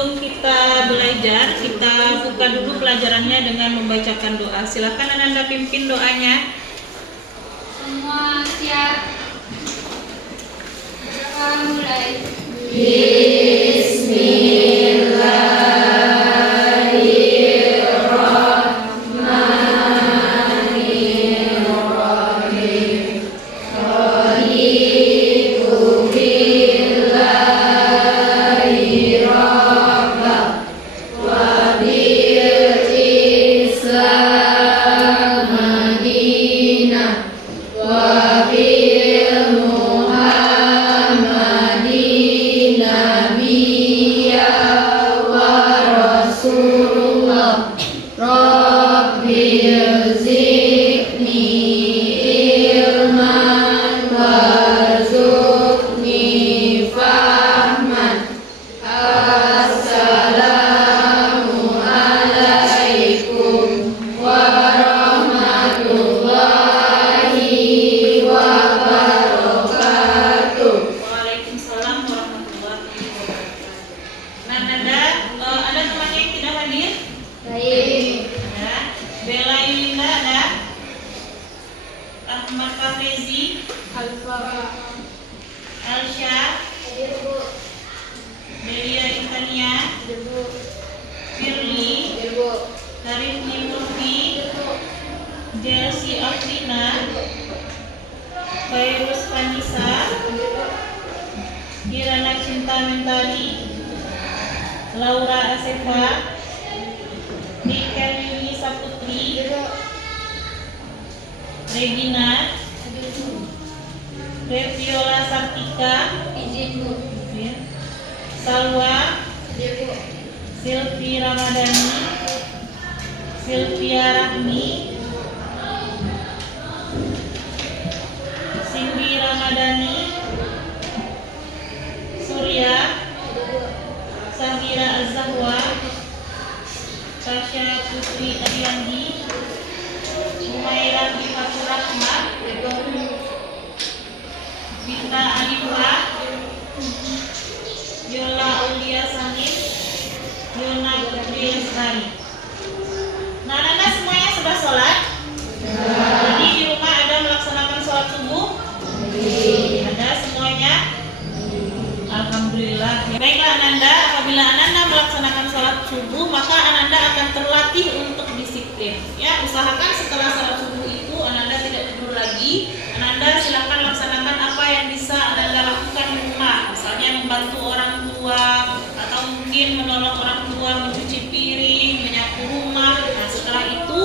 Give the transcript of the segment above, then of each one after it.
sebelum kita belajar, kita buka dulu pelajarannya dengan membacakan doa. Silakan Ananda pimpin doanya. Semua siap. Doa mulai. Laura Asefa, Niken Yuni Saputri, Regina, Reviola Sartika, Salwa, Silvi Ramadhani, Silvia Rahmi, Cindy Ramadhani, Surya, Sahira Az-Zahwa, Tasya Putri Ariandi, Umairah Bifatur Rahmat, Bita Alifah, Yola Aulia Sanif, Yona Putri Lestari. Nah, anak-anak semuanya sudah sholat? Jadi di rumah ada melaksanakan sholat subuh? Ada semuanya? Alhamdulillah. Baiklah Ananda, apabila Ananda melaksanakan sholat subuh, maka Ananda akan terlatih untuk disiplin. Ya, usahakan setelah sholat subuh itu Ananda tidak tidur lagi. Ananda silakan laksanakan apa yang bisa Ananda lakukan di rumah. Misalnya membantu orang tua, atau mungkin menolong orang tua mencuci piring, menyapu rumah. Nah, setelah itu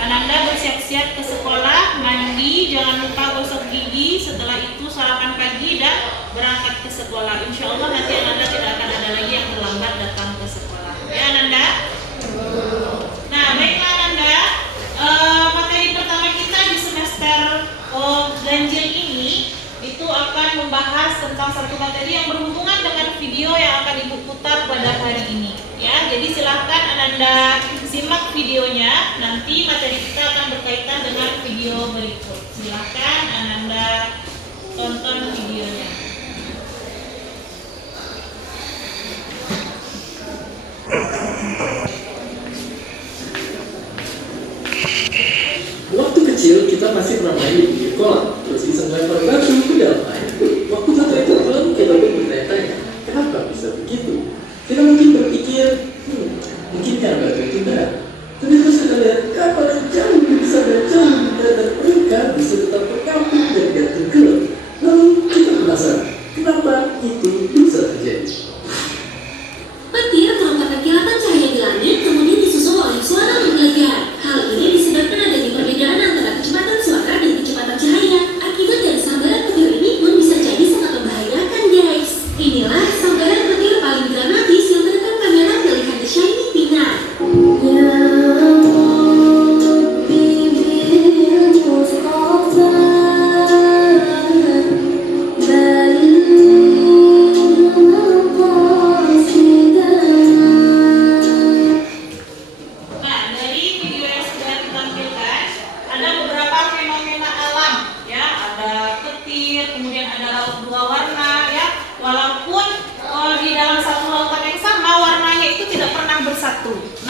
Ananda bersiap-siap ke sekolah, mandi, jangan lupa gosok gigi. Setelah itu sarapan pagi dan berangkat ke sekolah. Insya Allah nanti Ananda tidak akan ada lagi yang terlambat datang ke sekolah. Ya Ananda? Nah, baiklah Ananda. Materi pertama kita di semester ganjil ini itu akan membahas tentang satu materi yang berhubungan dengan video yang akan Ibu putar pada hari ini. Ya, jadi silahkan Ananda simak videonya. Nanti materi kita akan berkaitan dengan video berikut. Silahkan Ananda tonton videonya. Waktu kecil kita masih pernah main di pinggir kolam, terus iseng lempar batu ke dalam air. Waktu jatuh itu pun kita pun bertanya-tanya, kenapa bisa begitu? Kita mungkin berpikir, mungkin karena batu itu berat. Tapi terus kita lihat kapal yang jauh lebih besar dan jauh lebih berat dan mereka bisa tetap berkampung dan tidak tenggelam. Lalu kita penasaran, kenapa itu bisa terjadi? Petir merupakan kilatan cahaya di langit, kemudian disusul oleh suara menggelegar. Hal ini disebabkan adanya perbedaan antara kecepatan suara dan kecepatan cahaya.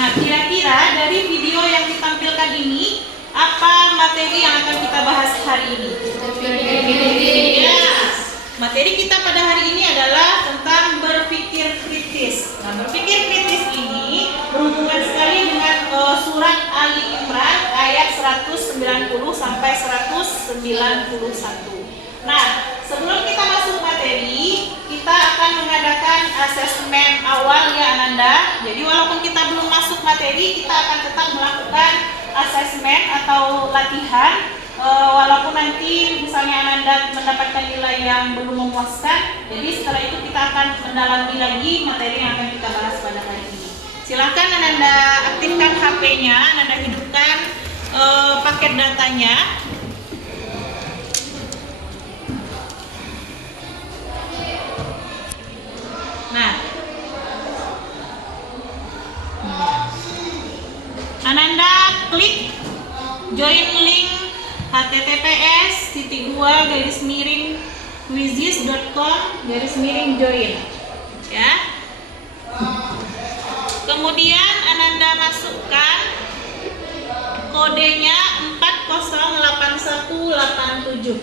Nah, kira-kira dari video yang ditampilkan ini, apa materi yang akan kita bahas hari ini? Yes. Materi kita pada hari ini adalah tentang berpikir kritis. Nah, berpikir kritis ini berhubungan sekali dengan surat Ali Imran ayat 190 sampai 191. Nah, sebelum kita masuk materi, kita akan mengadakan asesmen awal ya Ananda. Jadi walaupun kita belum masuk materi, kita akan tetap melakukan asesmen atau latihan. Walaupun nanti misalnya Ananda mendapatkan nilai yang belum memuaskan, jadi setelah itu kita akan mendalami lagi materi yang akan kita bahas pada hari ini. Silakan Ananda aktifkan HP-nya, Ananda hidupkan paket datanya. Nah, Ananda klik join link https://quizzes.com/join ya. Kemudian Ananda masukkan kodenya 408187.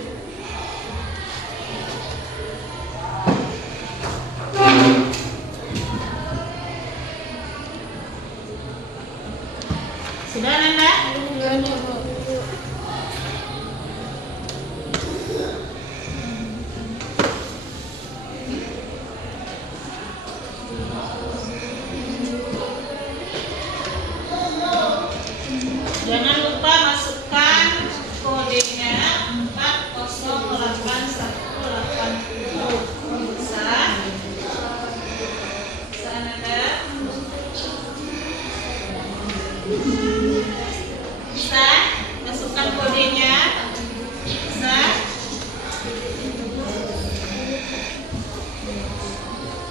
Sudah Ananda? Jangan lupa masukkan kodenya 408180. Bisa? Bisa Ananda? Bisa? Masukkan kodenya? Bisa?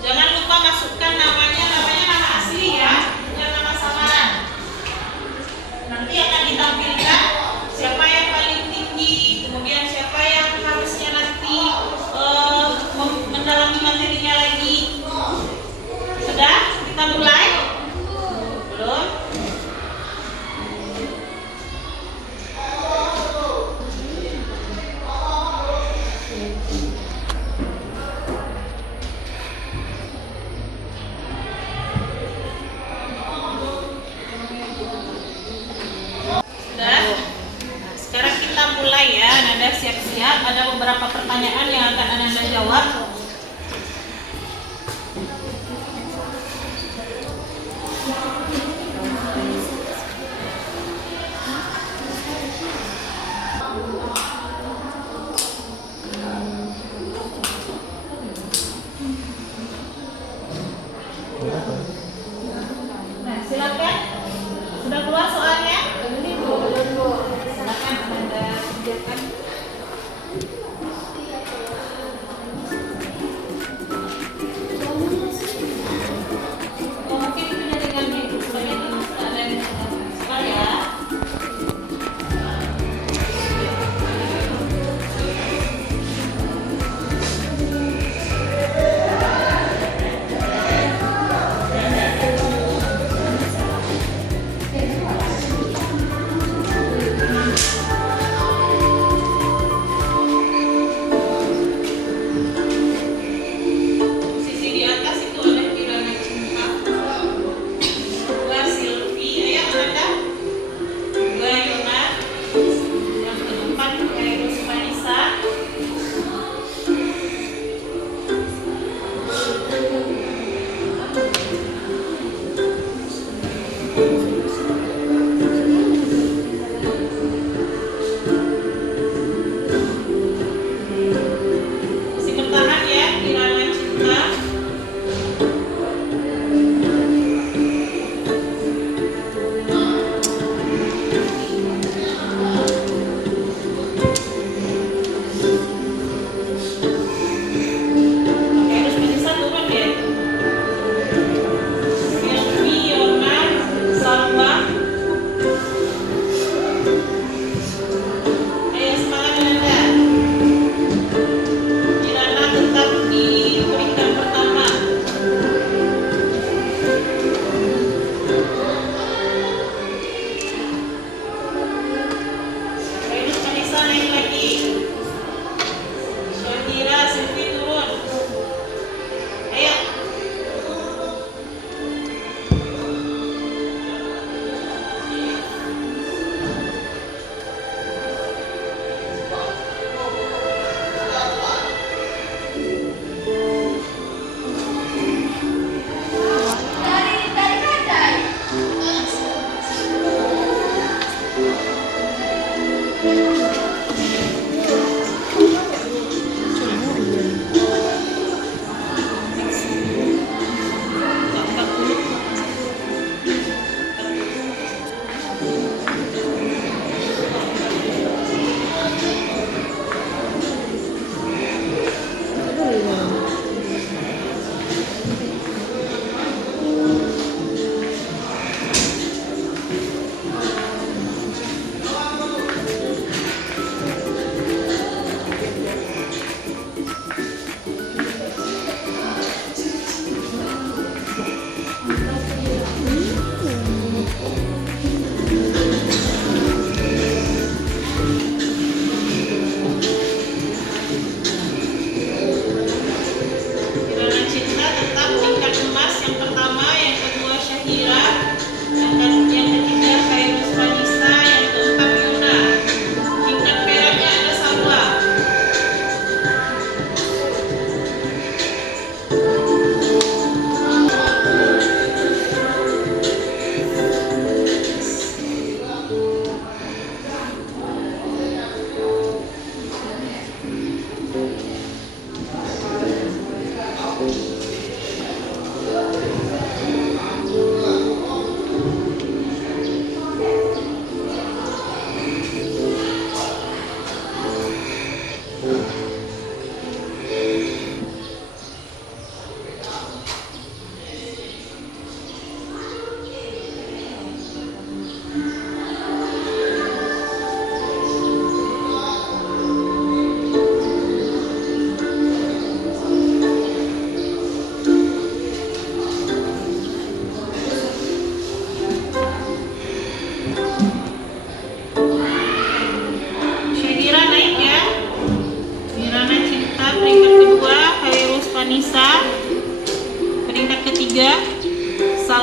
Jangan lupa masukkan namanya nama asli ya, bukan nama samaran. Nanti akan ditampilkan siapa yang paling tinggi, kemudian siapa yang harusnya nanti mendalami materinya lagi. Sudah? Kita mulai? Belum? Sekarang kita mulai ya, Ananda siap-siap. Ada beberapa pertanyaan yang akan Ananda jawab. Nah, silakan. Sudah keluar soalnya? Silakan Ananda kerjakan. Oh, mungkin itu dari kami. Supaya tidak ada yang sekali ya.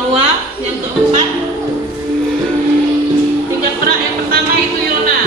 Salwa, yang keempat tingkat perak yang pertama itu Yona.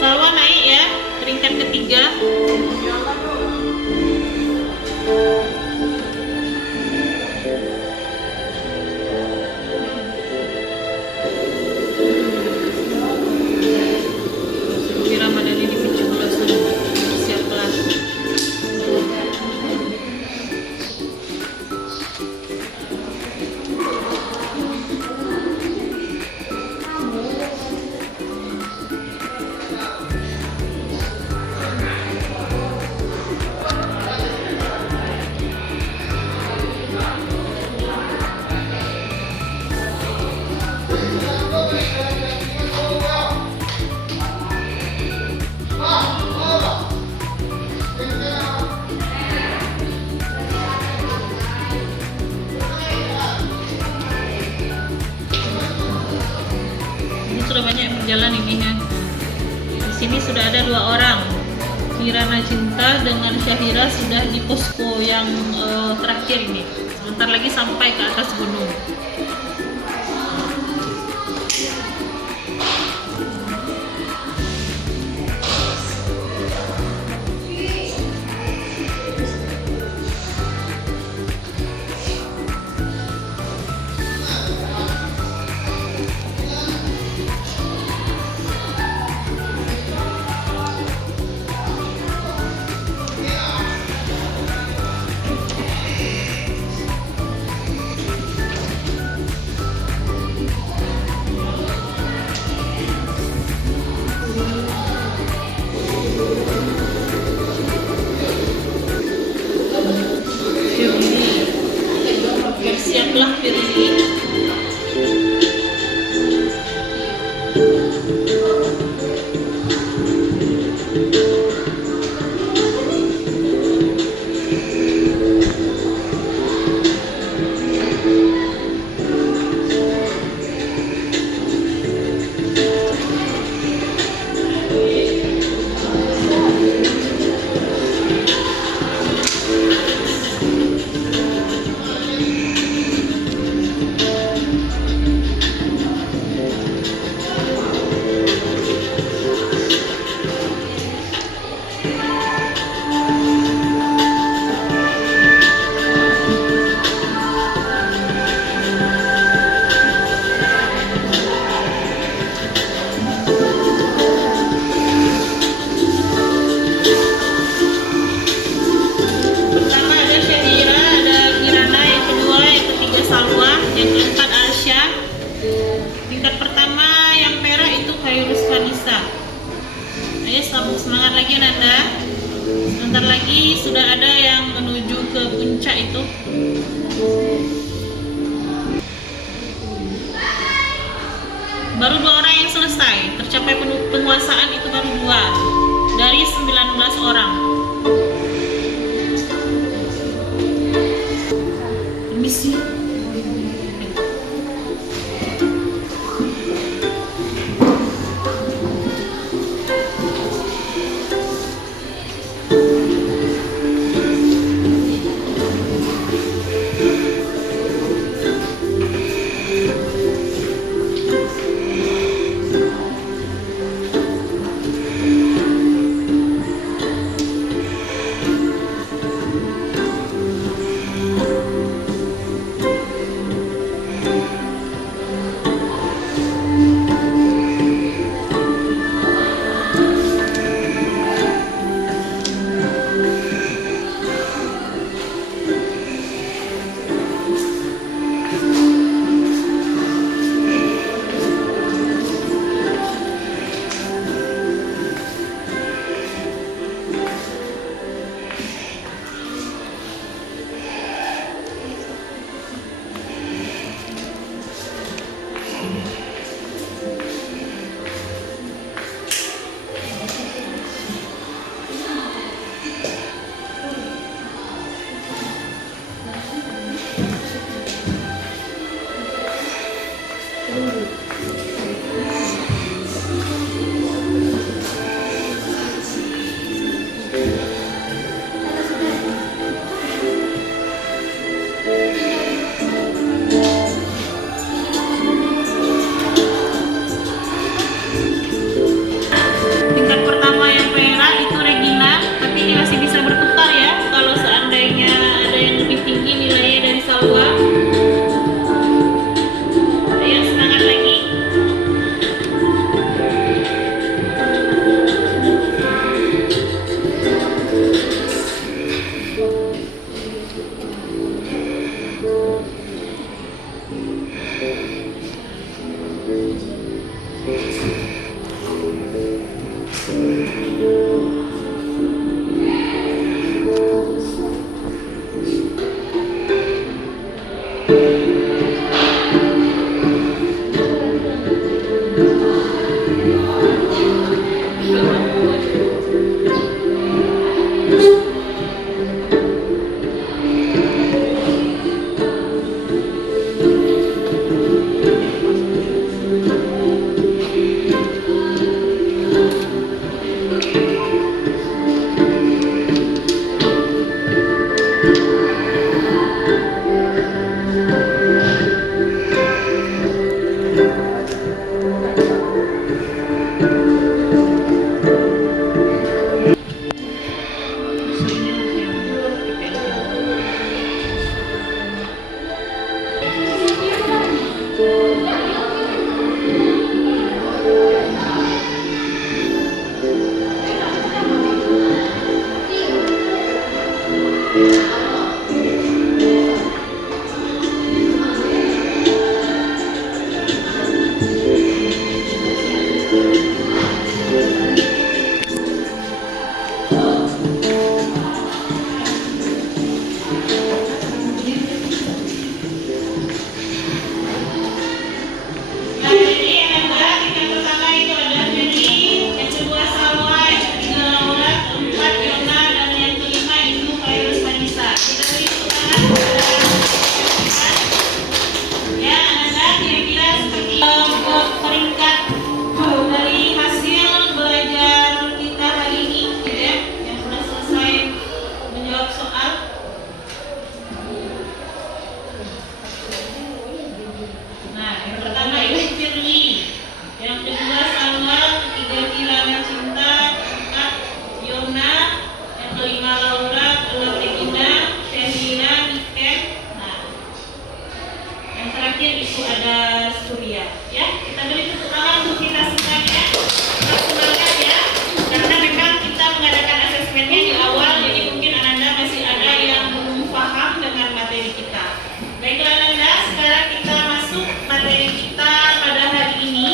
Salwa naik ya, peringkat ketiga. Kira medali di 17 siaplah. Ini sudah banyak yang berjalan ini ya. Di sini sudah ada 2 orang. Kirana Cinta dengan Syahira sudah di posko yang terakhir ini. Sebentar lagi sampai ke atas gunung. Bersiaplah Firly. Pertama ada Syahira, ada Kirana, yang kedua, yang ketiga Salwa, yang keempat Arsya. Tingkat pertama yang perak itu Khairus Vanisa. Ayo sambung semangat lagi Nanda. Sebentar lagi sudah ada yang menuju ke puncak itu. Baru 2 orang yang selesai. Tercapai penguasaan itu baru 2 dari 19 orang. Permisi. Nah, jadi Ananda tingkat pertama itu ada Febri, yang kedua Salwa, yang ketiga Laura, keempat Yona, dan yang kelima itu Khairul Manisa. Kita beri tepuk tangan kepada ya Ananda, kira-kira seperti peringkat dari hasil belajar kita hari ini, gitu ya, yang sudah selesai menjawab soal. Nah, yang pertama itu Firly, yang kedua Salwa, ketiga Kirana Cinta, keempat Yona, yang kelima Laura, keenam Regina, Ferlina, Niken. Nah, yang terakhir itu ada Surya. Ya, kita beri tepuk tangan untuk kita semuanya. Kita semangat ya, karena memang kita mengadakan asesmennya di awal, jadi mungkin Ananda masih ada yang belum paham dengan materi kita. Baiklah Ananda, sekarang kita masuk materi kita pada hari ini.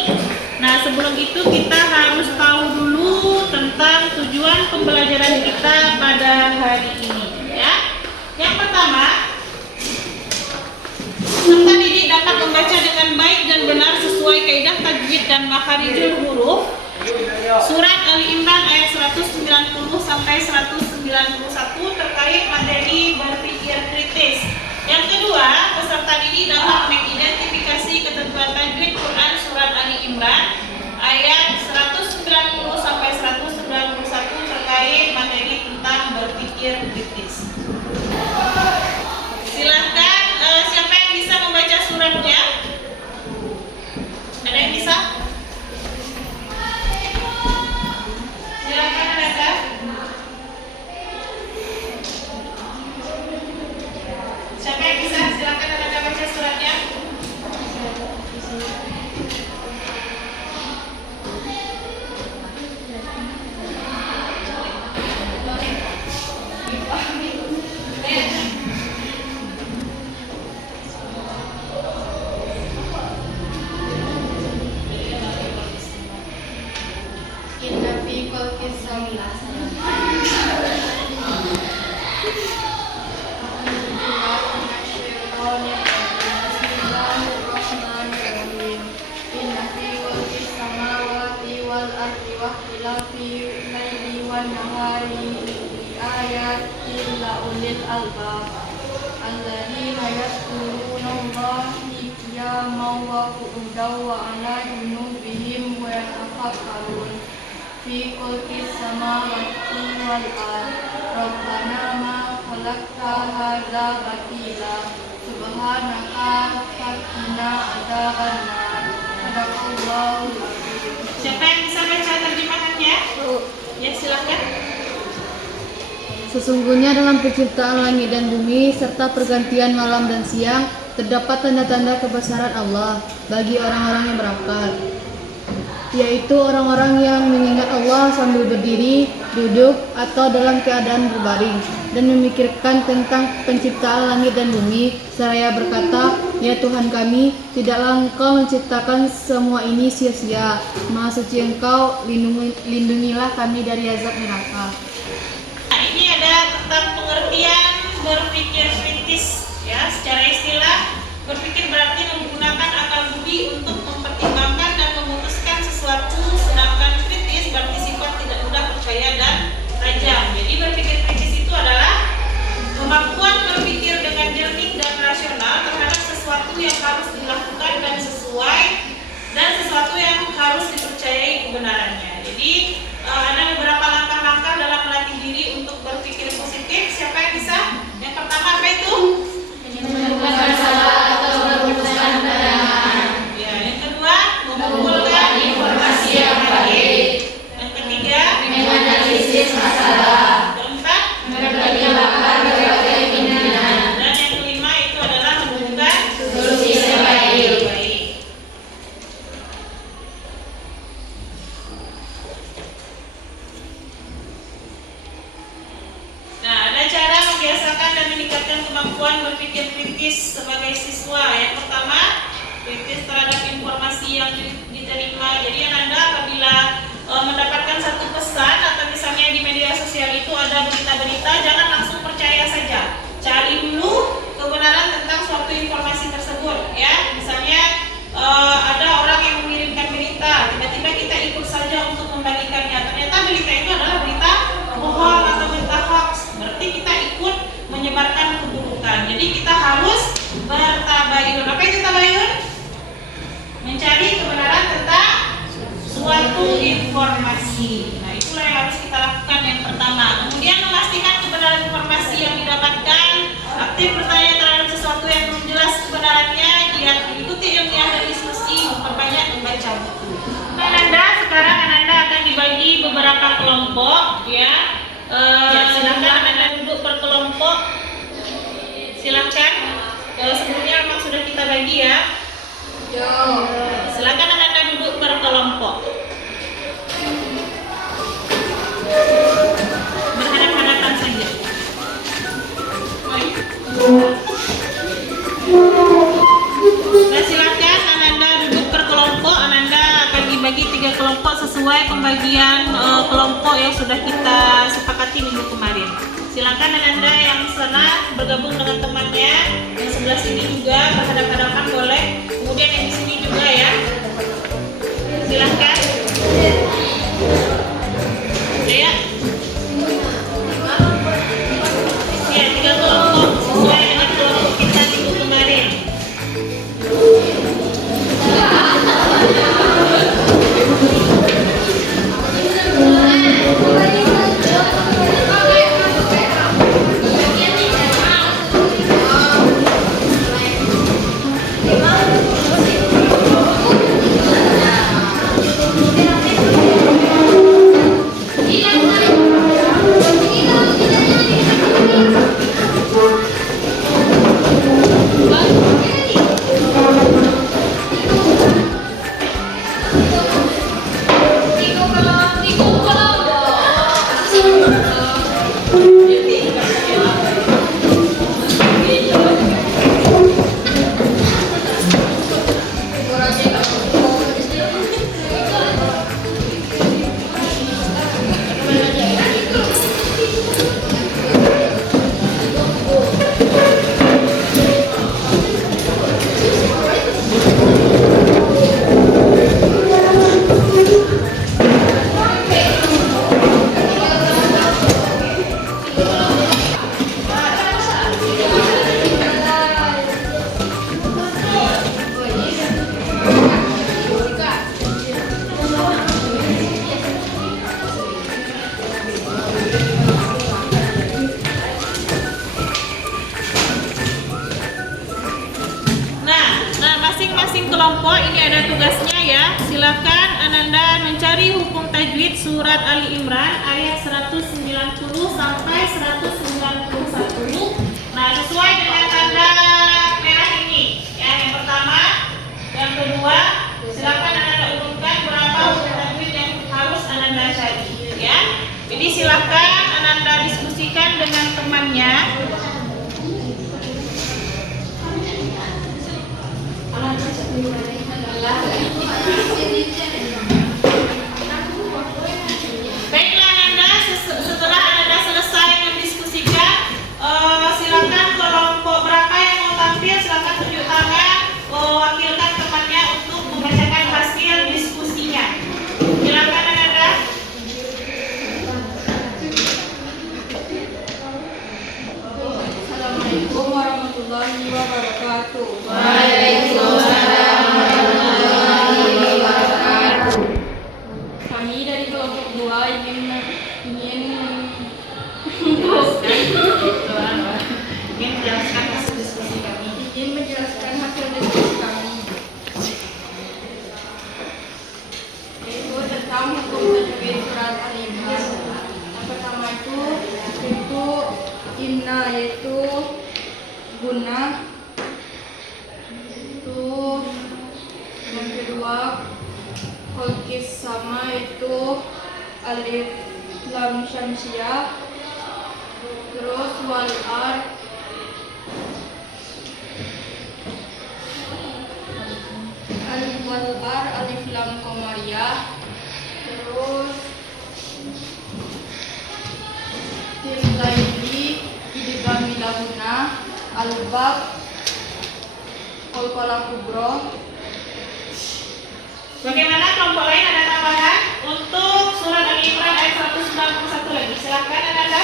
Nah, sebelum itu kita harus tahu dulu tentang tujuan pembelajaran kita pada hari ini, ya. Yang pertama, peserta didik dapat membaca dengan baik dan benar sesuai kaidah tajwid dan makharijul huruf. Surat Ali Imran ayat 190 sampai 191 terkait materi berpikir kritis. Yang kedua, peserta didik dapat mengidentifikasi ketentuan tajwid Quran surat Ali Imran ayat 190 sampai 191 terkait materi tentang berpikir kritis. Silahkan, siapa yang bisa membaca suratnya? Ada yang bisa? Silakan Ananda. Siapa yang bisa? Silakan Ananda baca suratnya. Inna fi khalqis samawati wal ardi wa ikhtilafi laili wan nahari ayatin la ulil albab alladzina yadhkuruna Allaha qiyaman wa qu'udan wa 'ala junubihim wa yatafakkarun fi khalqis samawati wal ardi rabbana ma khalaqta hadza batila subhanaka faqina adzabannar. Sadaqallahul azim. Siapa yang bisa baca terjemahannya? Ya, silakan. Sesungguhnya dalam penciptaan langit dan bumi serta pergantian malam dan siang terdapat tanda-tanda kebesaran Allah bagi orang-orang yang berakal, yaitu orang-orang yang mengingat Allah sambil berdiri, duduk, atau dalam keadaan berbaring. dan memikirkan tentang penciptaan langit dan bumi, seraya berkata, "Ya Tuhan kami, tidaklah Engkau menciptakan semua ini sia-sia. Maha suci Engkau, lindungilah kami dari azab neraka." Nah, ini ada tentang pengertian berpikir kritis, ya. Secara istilah, berpikir berarti menggunakan akal budi untuk mempertimbangkan dan memutuskan sesuatu, sedangkan kritis berarti sifat tidak mudah percaya dan tajam. Jadi berpikir kritis itu adalah kemampuan berpikir dengan jernih dan rasional terhadap sesuatu yang harus dilakukan dan sesuai, dan sesuatu yang harus dipercayai kebenarannya. Jadi ada beberapa langkah-langkah dalam melatih diri untuk berpikir positif. Siapa yang bisa? Yang pertama apa itu? Menemukan salah atau merumuskan pandangan. Ya, yang kedua, mengumpulkan informasi yang baik. Yang ketiga, Menganalisis masalah. keempat, Mempertimbangkan berbagai kemungkinan. dan yang kelima itu adalah menemukan Solusi terbaik. baik. Nah, ada cara membiasakan dan meningkatkan kemampuan berpikir kritis sebagai siswa. Yang pertama, kritis terhadap informasi yang diterima. Jadi Anda apabila mendapatkan satu pesan atau misalnya di media sosial itu ada berita-berita, jangan langsung percaya saja. Cari dulu kebenaran tentang suatu informasi tersebut, ya. Misalnya ada orang yang mengirimkan berita, tiba-tiba kita ikut saja untuk membagikannya. Ternyata berita itu adalah berita bohong atau berita hoax. Berarti kita ikut menyebarkan keburukan. Jadi kita harus bertabayun. Apa itu tabayun? Mencari kebenaran tentang suatu informasi. Nah, itulah yang harus kita lakukan yang pertama. Kemudian memastikan kebenaran informasi yang didapatkan. Aktif bertanya terhadap sesuatu yang belum jelas kebenarannya. Giat mengikuti ilmiah dan diskusi. Memperbanyak membaca buku. Ananda, sekarang Ananda akan dibagi beberapa kelompok, ya. Silakan Ananda duduk per kelompok. Silakan. Sebelumnya memang sudah kita bagi, ya. Silakan Anda duduk per kelompok. Berhadap-hadapan saja. Nah, silakan Anda duduk per kelompok. Anda akan dibagi 3 kelompok sesuai pembagian kelompok yang sudah kita sepakati minggu kemarin. Silakan Anda yang sana bergabung dengan temannya, yang sebelah sini juga berhadapan-hadapan boleh. Kemudian yang di sini juga, ya. Silakan. Ya. Ya, 3 kelompok sesuai dengan kelompok kita minggu kemarin. Masing-masing kelompok ini ada tugasnya, ya. Silakan Ananda mencari hukum tajwid surat Ali Imran ayat 190 sampai 191. Nah, sesuai dengan tanda merah ini. Yang pertama, yang kedua, silakan Ananda urutkan berapa hukum tajwid yang harus Ananda cari, ya. Jadi silakan Ananda diskusikan dengan temannya. Baiklah Ananda, setelah Ananda selesai mendiskusikan, silakan kelompok berapa yang mau tampil, silakan tunjuk tangan, wakilkan temannya untuk membacakan hasil diskusinya. Silakan Ananda. Assalamualaikum warahmatullahi wabarakatuh. Waalaikumsalam warahmatullahi wabarakatuh. Kami dari kelompok 2 Menjelaskan hasil diskusi kami. ingin menjelaskan hasil diskusi kami, yaitu tentang hukum tajwid surat Al-Imran. Yang pertama itu inna, yaitu guna. Itu yang kedua kolkis sama, itu alif lam syamsiah. Terus wal ar alif lam qamariyah. Terus tilaili idgham lahuna al-bab qalqalah kubro. Bagaimana kelompok lain, ada tambahan untuk surat Al-Imran ayat 191 lagi? Silakan Ananda.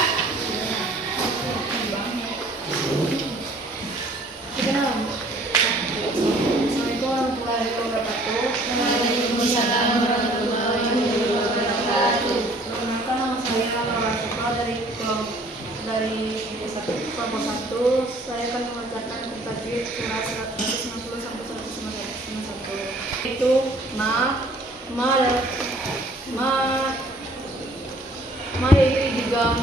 Assalamualaikum warahmatullahi wabarakatuh. Waalaikumsalam warahmatullahi wabarakatuh. Perkenalkan, nama saya Laura Soka dari kelompok 1. Saya akan membacakan tajwid surat 190 sampai 191. Itu yaitu digam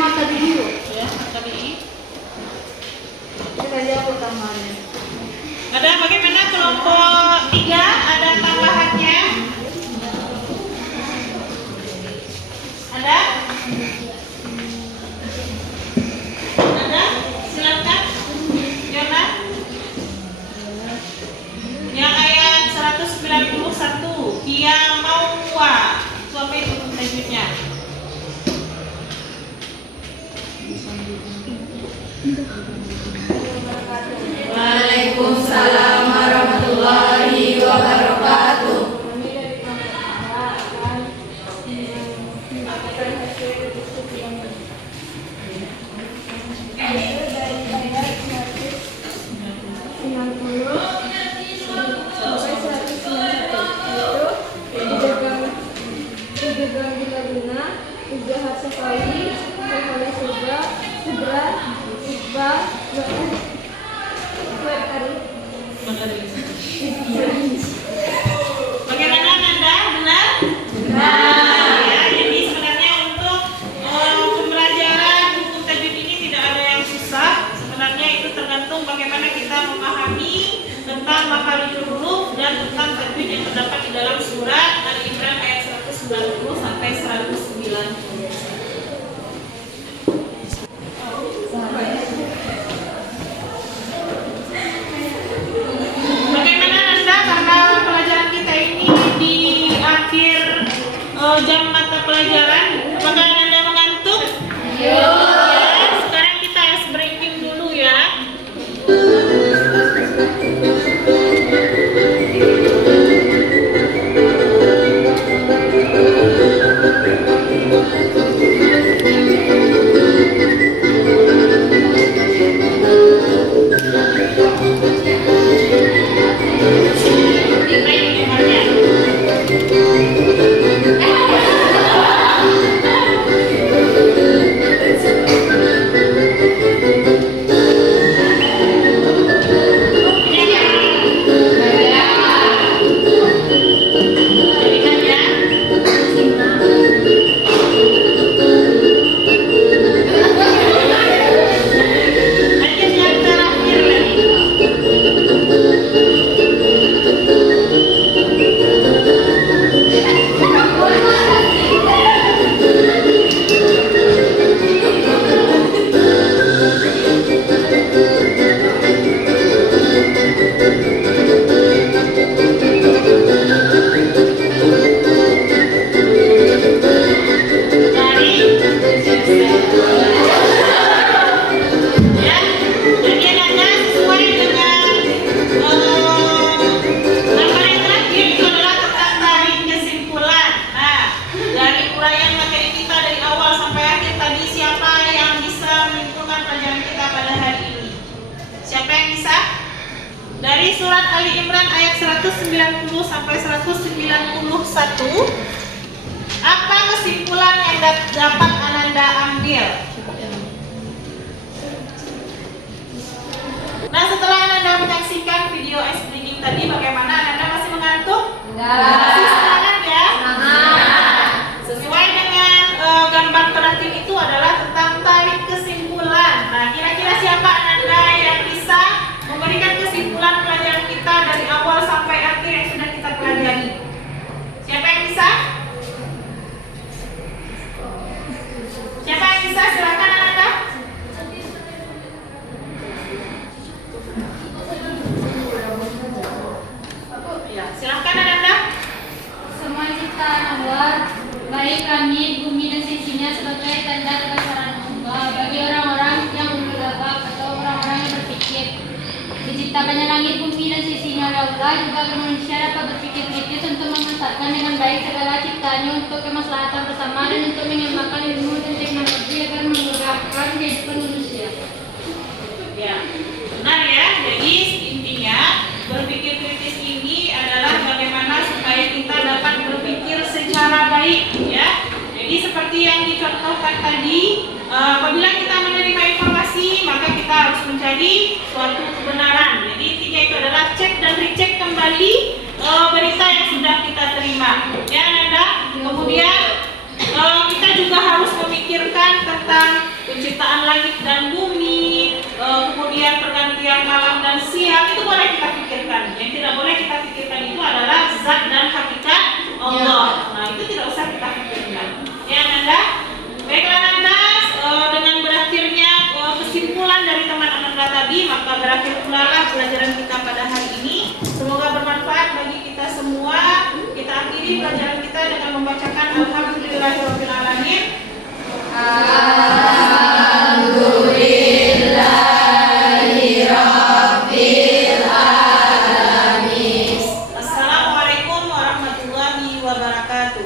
mata dulu. Ya, tadi. Kita lihat pertamanya. Ada bagaimana kelompok 3? Ada tambahannya? Ada? Ada? Silakan. Yona. Yang ayat 191, Kia Mauwa. Itu apa itu tajwidnya? Waalaikumsalam warahmatullahi wabarakatuh. Kami dari kelompok 3 akan melakukan hasil diskusi yang yaitu dari ayat 190 sampai 191, yaitu idgham bilaguna, ujahat safari, kalkolah subra, isbah, Bagaimana Nanda? Benar? Benar. Ya, jadi sebenarnya untuk pembelajaran hukum tajwid ini tidak ada yang susah. Sebenarnya itu tergantung bagaimana kita memahami tentang makharijul huruf dan tentang tajwid yang terdapat di dalam surat Al-Imran ayat 190 sampai 191. Bagaimana Nanda, karena pelajaran kita ini di akhir jam mata pelajaran, apakah Nanda mengantuk? Ya, sekarang kita ice breaking dulu ya. Dimain gambarnya. 190 sampai 191. Apa kesimpulan yang dapat Ananda ambil? Nah, setelah Ananda menyaksikan video ice breaking tadi, bagaimana? Ananda masih mengantuk? Masih semangat ya? Sesuai dengan gambar terakhir itu adalah tentang tarik kesimpulan. Nah, kira-kira siapa Ananda yang bisa memberikan kesimpulan pelajaran kita dari awal sampai akhir yang sudah kita pelajari? Siapa yang bisa? Siapa yang bisa? Silakan Ananda. Ya, silakan Ananda. Semua ciptaan Allah, baik langit, bumi dan sisinya sebagai tanda kebesaran Allah bagi orang-orang yang ulul albab atau orang-orang yang berpikir. Diciptakannya langit, bumi dan sisinya oleh Allah juga agar manusia dapat berpikir kritis untuk memanfaatkan dengan baik segala ciptaannya untuk kemaslahatan bersama dan untuk mengembangkan ilmu dan teknologi agar menggerakkan kehidupan manusia. Ya, benar ya. Jadi intinya berpikir kritis ini adalah bagaimana supaya kita dapat berpikir secara baik, ya. Jadi seperti yang dicontohkan tadi, apabila kita menerima informasi, maka kita harus mencari suatu kebenaran. Jadi intinya itu adalah cek dan recheck kembali berita yang sudah kita terima, ya Ananda. Kemudian kita juga harus memikirkan tentang penciptaan langit dan bumi, kemudian pergantian malam dan siang, itu boleh kita pikirkan. Yang tidak boleh kita pikirkan itu adalah zat dan hakikat Allah. Nah, itu tidak usah kita pikirkan, ya Ananda. Baiklah Ananda, dengan berakhirnya kesimpulan dari teman Ananda tadi, maka berakhir pula lah pelajaran kita pada hari ini. Semoga bermanfaat bagi kita semua. Kita akhiri pelajaran kita dengan membacakan Alhamdulillahirrahmanirrahim. Assalamualaikum warahmatullahi wabarakatuh.